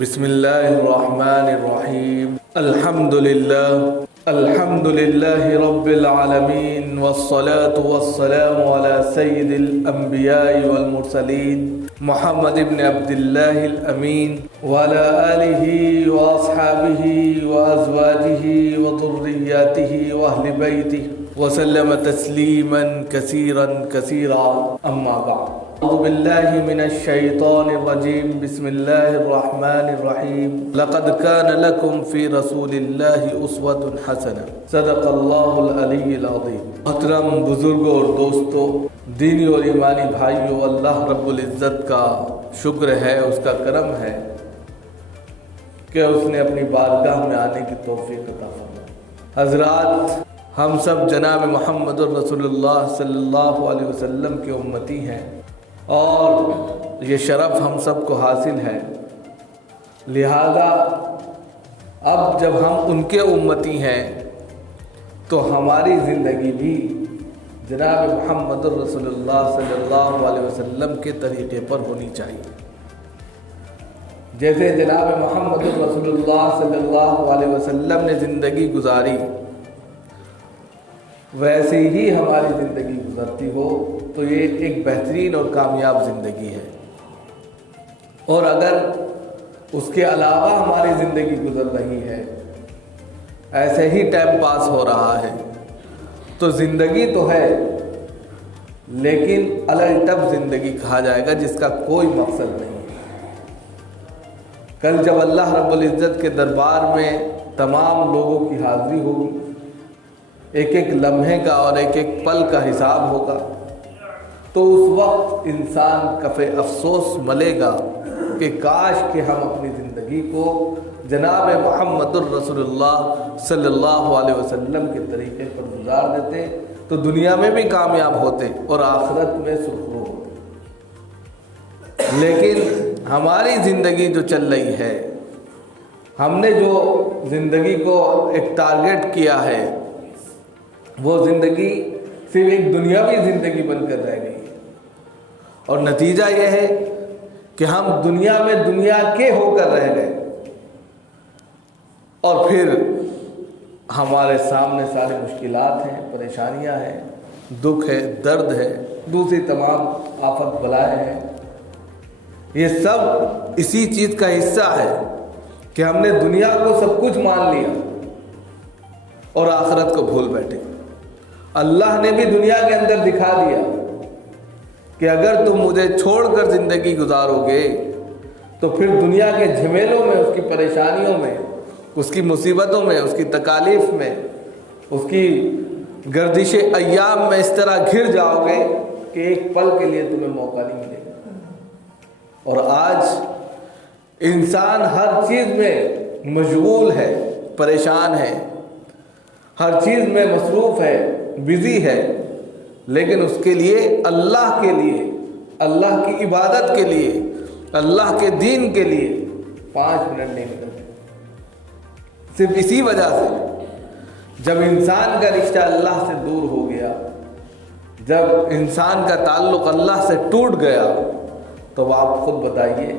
بسم اللہ الرحمن الرحیم الحمد للہ رب العالمین والصلاة والسلام على سید الانبیاء والمرسلین محمد بن عبد اللہ الامین وعلى آلہ واصحابہ وازواجہ وذریاتہ واہل بیتہ وسلم تسلیما کثیرا کثیرا اما بعد اعوذ باللہ من الشیطان الرجیم بسم اللہ الرحمن الرحیم لقد کان لکم فی رسول اللہ اسوۃ حسنہ صدق اللہ العلی العظیم۔ محترم بزرگوں اور دوستوں، دینی اور ایمانی بھائیوں، اللہ رب العزت کا شکر ہے، اس کا کرم ہے کہ اس نے اپنی بارگاہ میں آنے کی توفیق عطا فرمائی۔ حضرات، ہم سب جناب محمد الرسول اللہ صلی اللہ علیہ وسلم کے امتی ہیں اور یہ شرف ہم سب کو حاصل ہے، لہذا اب جب ہم ان کے امتی ہیں تو ہماری زندگی بھی جناب محمد الرسول اللہ صلی اللہ علیہ وسلم کے طریقے پر ہونی چاہیے۔ جیسے جناب محمد الرسول اللہ صلی اللہ علیہ وسلم نے زندگی گزاری، ویسے ہی ہماری زندگی گزرتی ہو تو یہ ایک بہترین اور کامیاب زندگی ہے، اور اگر اس کے علاوہ ہماری زندگی گزر رہی ہے، ایسے ہی ٹائم پاس ہو رہا ہے، تو زندگی تو ہے لیکن الٹپ زندگی کہا جائے گا جس کا کوئی مقصد نہیں۔ کل جب اللہ رب العزت کے دربار میں تمام لوگوں کی حاضری ہوگی، ایک ایک لمحے کا اور ایک ایک پل کا حساب ہوگا، تو اس وقت انسان کف افسوس ملے گا کہ کاش کہ ہم اپنی زندگی کو جناب محمد الرسول اللہ صلی اللہ علیہ وسلم کے طریقے پر گزار دیتے تو دنیا میں بھی کامیاب ہوتے اور آخرت میں سرخرو ہوتے۔ لیکن ہماری زندگی جو چل رہی ہے، ہم نے جو زندگی کو ایک ٹارگٹ کیا ہے، وہ زندگی صرف ایک دنیاوی زندگی بن کر رہ گئی ہے، اور نتیجہ یہ ہے کہ ہم دنیا میں دنیا کے ہو کر رہ گئے، اور پھر ہمارے سامنے ساری مشکلات ہیں، پریشانیاں ہیں، دکھ ہے، درد ہے، دوسری تمام آفت بلائیں ہیں۔ یہ سب اسی چیز کا حصہ ہے کہ ہم نے دنیا کو سب کچھ مان لیا اور آخرت کو بھول بیٹھے۔ اللہ نے بھی دنیا کے اندر دکھا دیا کہ اگر تم مجھے چھوڑ کر زندگی گزارو گے تو پھر دنیا کے جھمیلوں میں، اس کی پریشانیوں میں، اس کی مصیبتوں میں، اس کی تکالیف میں، اس کی گردش ایام میں اس طرح گھر جاؤ گے کہ ایک پل کے لیے تمہیں موقع نہیں ملے گا۔ اور آج انسان ہر چیز میں مشغول ہے، پریشان ہے، ہر چیز میں مصروف ہے، بزی ہے، لیکن اس کے لیے، اللہ کے لیے، اللہ کی عبادت کے لیے، اللہ کے دین کے لیے 5 منٹ نہیں نکلتے۔ صرف اسی وجہ سے جب انسان کا رشتہ اللہ سے دور ہو گیا، جب انسان کا تعلق اللہ سے ٹوٹ گیا، تو آپ خود بتائیے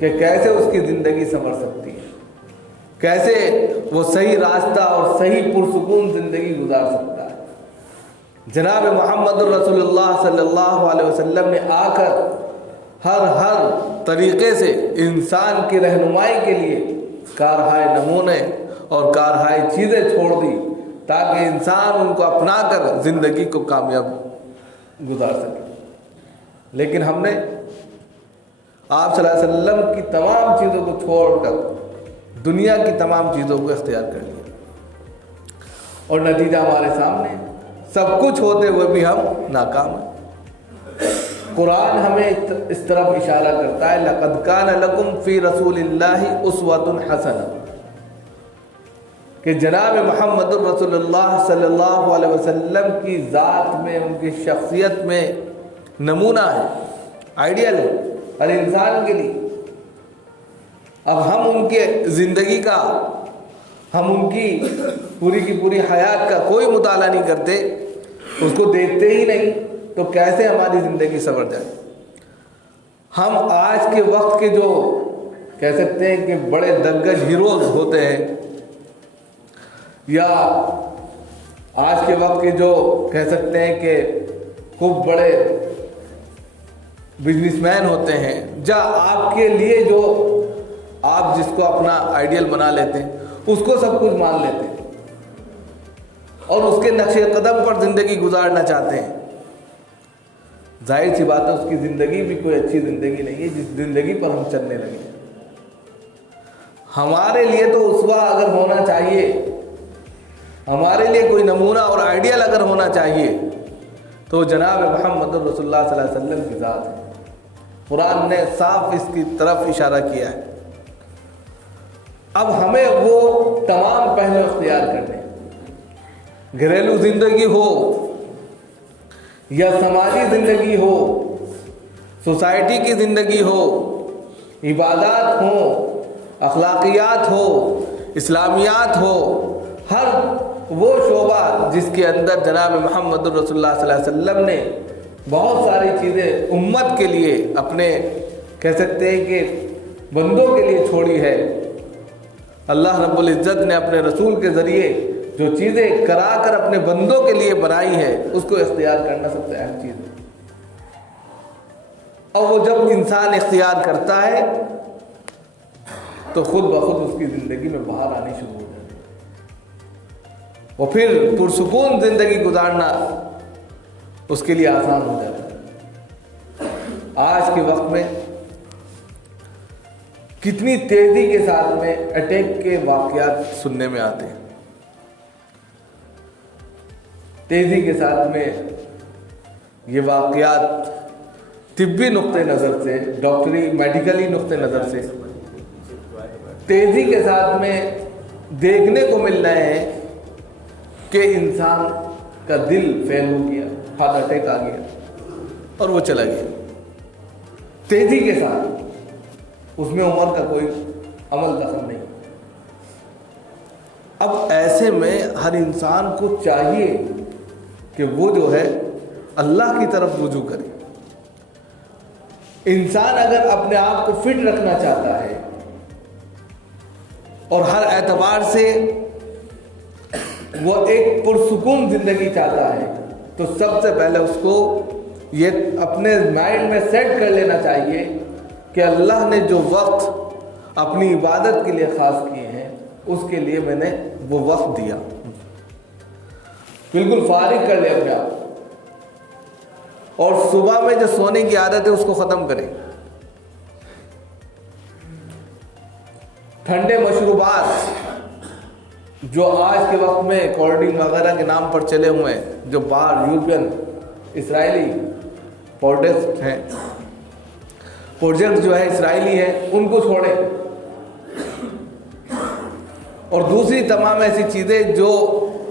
کہ کیسے اس کی زندگی سنور سکتی ہے، کیسے وہ صحیح راستہ اور صحیح پرسکون زندگی گزار سکتا ہے۔ جناب محمد الرسول اللہ صلی اللہ علیہ وسلم نے آ کر ہر طریقے سے انسان کی رہنمائی کے لیے کارہائے نمونے اور کارہائے چیزیں چھوڑ دی تاکہ انسان ان کو اپنا کر زندگی کو کامیاب گزار سکے۔ لیکن ہم نے آپ صلی اللہ علیہ وسلم کی تمام چیزوں کو چھوڑ کر دنیا کی تمام چیزوں کو اختیار کر لیا، اور نتیجہ ہمارے سامنے، سب کچھ ہوتے ہوئے بھی ہم ناکام ہیں۔ قرآن ہمیں اس طرف اشارہ کرتا ہے، لَقَدْ كَانَ لَكُمْ فِي رَسُولِ اللَّهِ أُسْوَةٌ حَسَنَةٌ، کہ جناب محمد الرسول اللہ صلی اللہ علیہ وسلم کی ذات میں، ان کی شخصیت میں نمونہ ہے، آئیڈیل ہے ہر انسان کے لیے۔ اب ہم ان کے زندگی کا، ہم ان کی پوری کی پوری حیات کا کوئی مطالعہ نہیں کرتے، اس کو دیکھتے ہی نہیں، تو کیسے ہماری زندگی سنور جائے؟ ہم آج کے وقت کے جو کہہ سکتے ہیں کہ بڑے درگج ہیروز ہوتے ہیں، یا آج کے وقت کے جو کہہ سکتے ہیں کہ خوب بڑے بزنس مین ہوتے ہیں، آپ کے لیے جو آپ جس کو اپنا آئیڈیل بنا لیتے ہیں اس کو سب کچھ مان لیتے ہیں اور اس کے نقش قدم پر زندگی گزارنا چاہتے ہیں. ظاہر سی بات ہے اس کی زندگی بھی کوئی اچھی زندگی نہیں ہے جس زندگی پر ہم چلنے لگے. ہمارے لیے تو اسوہ اگر ہونا چاہیے، ہمارے لیے کوئی نمونہ اور آئیڈیل اگر ہونا چاہیے تو جناب محمد رسول اللہ صلی اللہ علیہ وسلم کی ذات ہے. قرآن نے صاف اس کی طرف اشارہ کیا ہے. اب ہمیں وہ تمام پہلو اختیار کرنے، گھریلو زندگی ہو یا سماجی زندگی ہو، سوسائٹی کی زندگی ہو، عبادات ہوں، اخلاقیات ہو، اسلامیات ہو، ہر وہ شعبہ جس کے اندر جناب محمد رسول اللہ صلی اللہ علیہ وسلم نے بہت ساری چیزیں امت کے لیے، اپنے کہہ سکتے ہیں کہ بندوں کے لیے چھوڑی ہے. اللہ رب العزت نے اپنے رسول کے ذریعے جو چیزیں کرا کر اپنے بندوں کے لیے بنائی ہے اس کو اختیار کرنا سب سے اہم چیز ہے. اور وہ جب انسان اختیار کرتا ہے تو خود بخود اس کی زندگی میں باہر آنی شروع ہو جاتی ہے، اور پھر پرسکون زندگی گزارنا اس کے لیے آسان ہو جاتا ہے. آج کے وقت میں کتنی تیزی کے ساتھ میں اٹیک کے واقعات سننے میں آتے ہیں، تیزی کے ساتھ میں یہ واقعات طبی نقطۂ نظر سے، ڈاکٹری میڈیکلی نقطۂ نظر سے تیزی کے ساتھ میں دیکھنے کو مل رہے ہیں کہ انسان کا دل فیل ہو گیا، ہارٹ اٹیک آ گیا اور وہ چلا گیا تیزی کے ساتھ. اس میں عمر کا کوئی عمل دخل نہیں. اب ایسے میں ہر انسان کو چاہیے کہ وہ جو ہے اللہ کی طرف رجوع کرے. انسان اگر اپنے آپ کو فٹ رکھنا چاہتا ہے اور ہر اعتبار سے وہ ایک پرسکون زندگی چاہتا ہے تو سب سے پہلے اس کو یہ اپنے مائنڈ میں سیٹ کر لینا چاہیے کہ اللہ نے جو وقت اپنی عبادت کے لیے خاص کیے ہیں اس کے لیے میں نے وہ وقت دیا. بالکل فارغ کر لے اپنے آپ، اور صبح میں جو سونے کی عادت ہے اس کو ختم کریں. ٹھنڈے مشروبات جو آج کے وقت میں کولڈ ڈرنک وغیرہ کے نام پر چلے ہوئے ہیں، جو باہر یورپین اسرائیلی پروڈکٹ ہیں، پروجیکٹ جو ہے اسرائیلی ہے، ان کو چھوڑیں. اور دوسری تمام ایسی چیزیں جو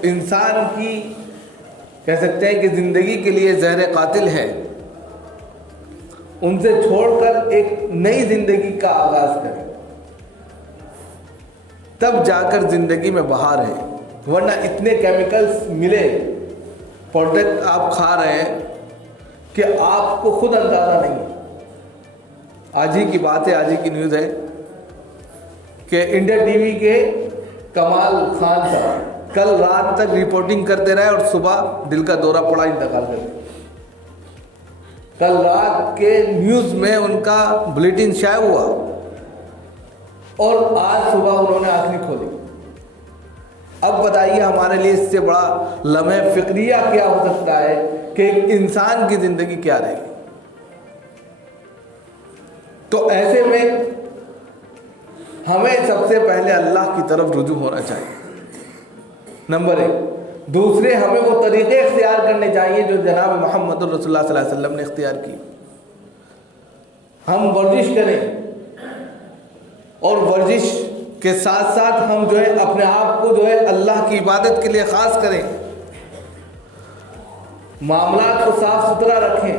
انسان کی کہہ سکتے ہیں کہ زندگی کے لیے زہر قاتل ہیں، ان سے چھوڑ کر ایک نئی زندگی کا آغاز کریں، تب جا کر زندگی میں بہار ہے. ورنہ اتنے کیمیکلز ملے پروڈکٹ آپ کھا رہے ہیں کہ آپ کو خود اندازہ نہیں ہے. آج ہی کی بات ہے، آج ہی کی نیوز ہے کہ انڈیا ٹی وی کے کمال خان صاحب کل رات تک رپورٹنگ کرتے رہے اور صبح دل کا دورہ پڑا، انتقال کر گئے. کل رات کے نیوز میں ان کا بلیٹن شائع ہوا اور آج صبح انہوں نے آنکھ نہیں کھولی. اب بتائیے ہمارے لیے اس سے بڑا لمحہ فکریہ کیا ہو سکتا ہے کہ ایک انسان کی زندگی کیا رہے گی. تو ایسے میں ہمیں سب سے پہلے اللہ کی طرف رجوع ہونا چاہیے، نمبر 1. دوسرے، ہمیں وہ طریقے اختیار کرنے چاہیے جو جناب محمد رسول اللہ صلی اللہ علیہ وسلم نے اختیار کی. ہم ورزش کریں اور ورزش کے ساتھ ساتھ ہم جو ہے اپنے آپ کو جو ہے اللہ کی عبادت کے لیے خاص کریں، معاملات کو صاف ستھرا رکھیں،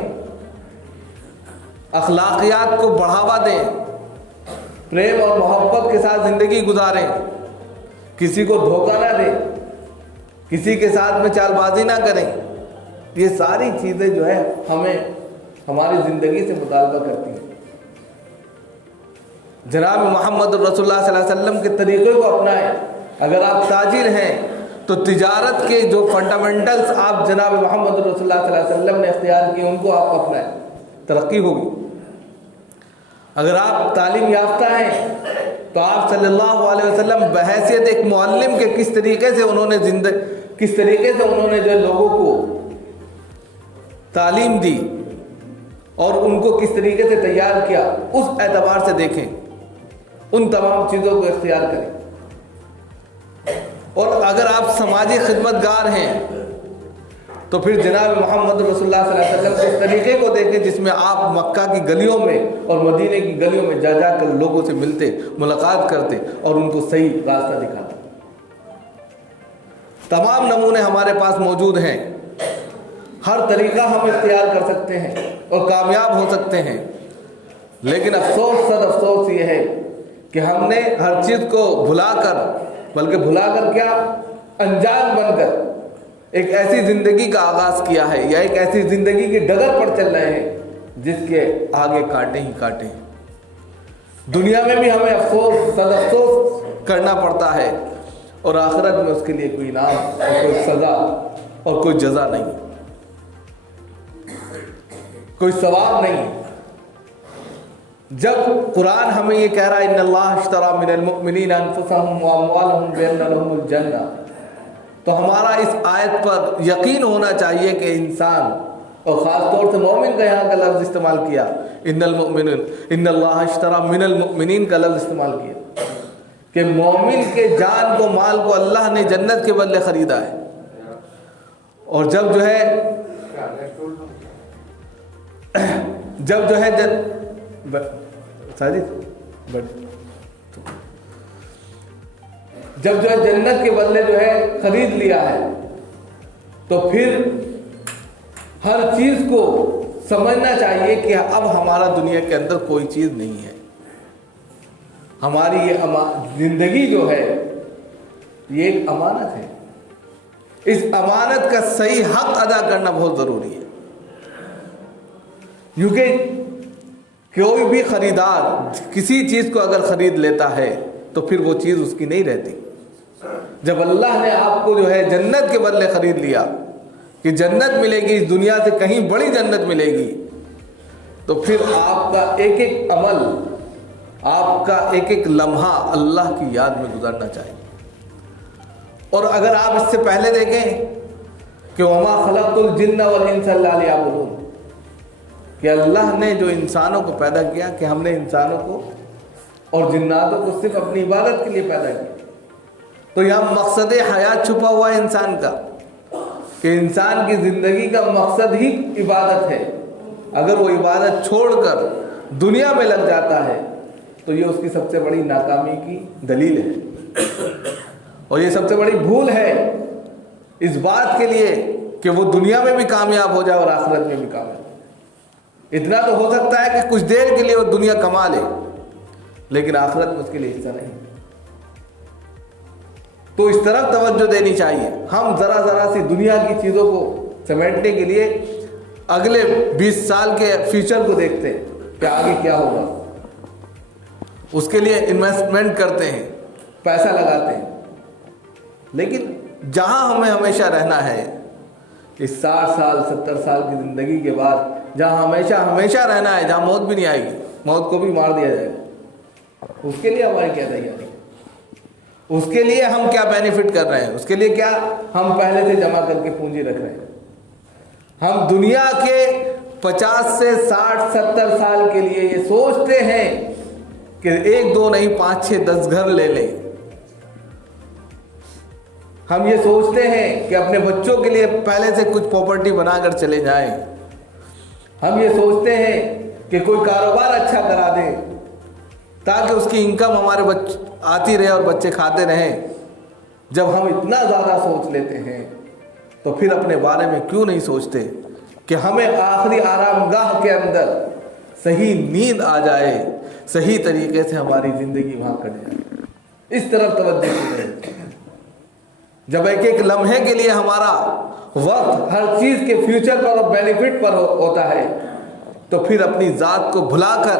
اخلاقیات کو بڑھاوا دیں، پریم اور محبت کے ساتھ زندگی گزاریں، کسی کو دھوکہ نہ دیں، کسی کے ساتھ میں چال بازی نہ کریں. یہ ساری چیزیں جو ہے ہمیں ہماری زندگی سے مطالبہ کرتی ہیں. جناب محمد رسول اللہ صلی اللہ علیہ وسلم کے طریقے کو اپنائیں. اگر آپ تاجر ہیں تو تجارت کے جو فنڈامنٹلز آپ جناب محمد رسول اللہ صلی اللہ علیہ وسلم نے اختیار کیے ان کو آپ اپنائیں, ترقی ہوگی. اگر آپ تعلیم یافتہ ہیں تو آپ صلی اللہ علیہ وسلم بحیثیت ایک معلم کے کس طریقے سے انہوں نے جو لوگوں کو تعلیم دی اور ان کو کس طریقے سے تیار کیا, اس اعتبار سے دیکھیں, ان تمام چیزوں کو اختیار کریں. اور اگر آپ سماجی خدمت گار ہیں تو پھر جناب محمد رسول اللہ صلی اللہ علیہ وسلم کے اس طریقے کو دیکھیں جس میں آپ مکہ کی گلیوں میں اور مدینے کی گلیوں میں جا جا کر لوگوں سے ملتے, ملاقات کرتے اور ان کو صحیح راستہ دکھاتے. تمام نمونے ہمارے پاس موجود ہیں, ہر طریقہ ہم اختیار کر سکتے ہیں اور کامیاب ہو سکتے ہیں. لیکن افسوس, صد افسوس یہ ہے کہ ہم نے ہر چیز کو بھلا کر, بلکہ بھلا کر کیا, انجان بن کر ایک ایسی زندگی کا آغاز کیا ہے یا ایک ایسی زندگی کی ڈگر پر چل رہے ہیں جس کے آگے کانٹے ہی کانٹے ہیں. دنیا میں بھی ہمیں افسوس, صد افسوس کرنا پڑتا ہے اور آخرت میں اس کے لیے کوئی انعام اور کوئی سزا اور کوئی جزا نہیں, کوئی ثواب نہیں. جب قرآن ہمیں یہ کہہ رہا ہے ان اللہ اشترى من المؤمنین انفسهم واموالهم بان لهم الجنہ, تو ہمارا اس آیت پر یقین ہونا چاہیے کہ انسان, اور خاص طور سے مومن کا یہاں کا لفظ استعمال کیا, ان اللہ اشترى من المؤمنین کا لفظ استعمال کیا کہ مومن کے جان کو, مال کو اللہ نے جنت کے بدلے خریدا ہے. اور جب جو ہے جنت کے بدلے جو ہے خرید لیا ہے تو پھر ہر چیز کو سمجھنا چاہیے کہ اب ہمارا دنیا کے اندر کوئی چیز نہیں ہے. ہماری یہ زندگی جو ہے یہ ایک امانت ہے. اس امانت کا صحیح حق ادا کرنا بہت ضروری ہے, کیونکہ کوئی بھی خریدار کسی چیز کو اگر خرید لیتا ہے تو پھر وہ چیز اس کی نہیں رہتی. جب اللہ نے آپ کو جو ہے جنت کے بدلے خرید لیا کہ جنت ملے گی, اس دنیا سے کہیں بڑی جنت ملے گی, تو پھر آپ کا ایک ایک عمل, آپ کا ایک ایک لمحہ اللہ کی یاد میں گزارنا چاہیے. اور اگر آپ اس سے پہلے دیکھیں کہ وما خلقت الجن والانس الا لیعبدون, کہ اللہ نے جو انسانوں کو پیدا کیا, کہ ہم نے انسانوں کو اور جناتوں کو صرف اپنی عبادت کے لیے پیدا کیا. تو یہاں مقصد حیات چھپا ہوا ہے انسان کا, کہ انسان کی زندگی کا مقصد ہی عبادت ہے. اگر وہ عبادت چھوڑ کر دنیا میں لگ جاتا ہے تو یہ اس کی سب سے بڑی ناکامی کی دلیل ہے, اور یہ سب سے بڑی بھول ہے اس بات کے لیے کہ وہ دنیا میں بھی کامیاب ہو جائے اور آخرت میں بھی کامیاب. اتنا تو ہو سکتا ہے کہ کچھ دیر کے لیے وہ دنیا کما لے, لیکن آخرت میں اس کے لیے حصہ نہیں. تو اس طرف توجہ دینی چاہیے. ہم ذرا ذرا سی دنیا کی چیزوں کو سمیٹنے کے لیے اگلے 20 سال کے فیوچر کو دیکھتے ہیں کہ آگے کیا ہوگا, اس کے لیے انویسٹمنٹ کرتے ہیں, پیسہ لگاتے ہیں. لیکن جہاں ہمیں ہمیشہ رہنا ہے, اس 60 سال 70 سال کی زندگی کے بعد جہاں ہمیشہ رہنا ہے, جہاں موت بھی نہیں آئے گی, موت کو بھی مار دیا جائے گا, اس کے لیے ہماری کیا تیاری ہے, اس کے لیے ہم کیا بینیفٹ کر رہے ہیں, اس کے لیے کیا ہم پہلے سے جمع کر کے پونجی رکھ رہے ہیں. ہم دنیا کے 50 سے 60 70 سال کے لیے یہ سوچتے ہیں کہ 1 2 نہیں 5 6 10 گھر لے لیں. ہم یہ سوچتے ہیں کہ اپنے بچوں کے لیے پہلے سے کچھ پراپرٹی بنا کر چلے جائیں. ہم یہ سوچتے ہیں کہ کوئی کاروبار اچھا کرا دیں تاکہ اس کی انکم ہمارے آتی رہے اور بچے کھاتے رہیں. جب ہم اتنا زیادہ سوچ لیتے ہیں تو پھر اپنے بارے میں کیوں نہیں سوچتے کہ ہمیں آخری آرام گاہ کے اندر صحیح نیند آ جائے, صحیح طریقے سے ہماری زندگی وہاں کٹ جائے. اس طرف توجہ کریں. جب ایک ایک لمحے کے لیے ہمارا وقت ہر چیز کے فیوچر پر اور بینیفٹ پر ہوتا ہے تو پھر اپنی ذات کو بھلا کر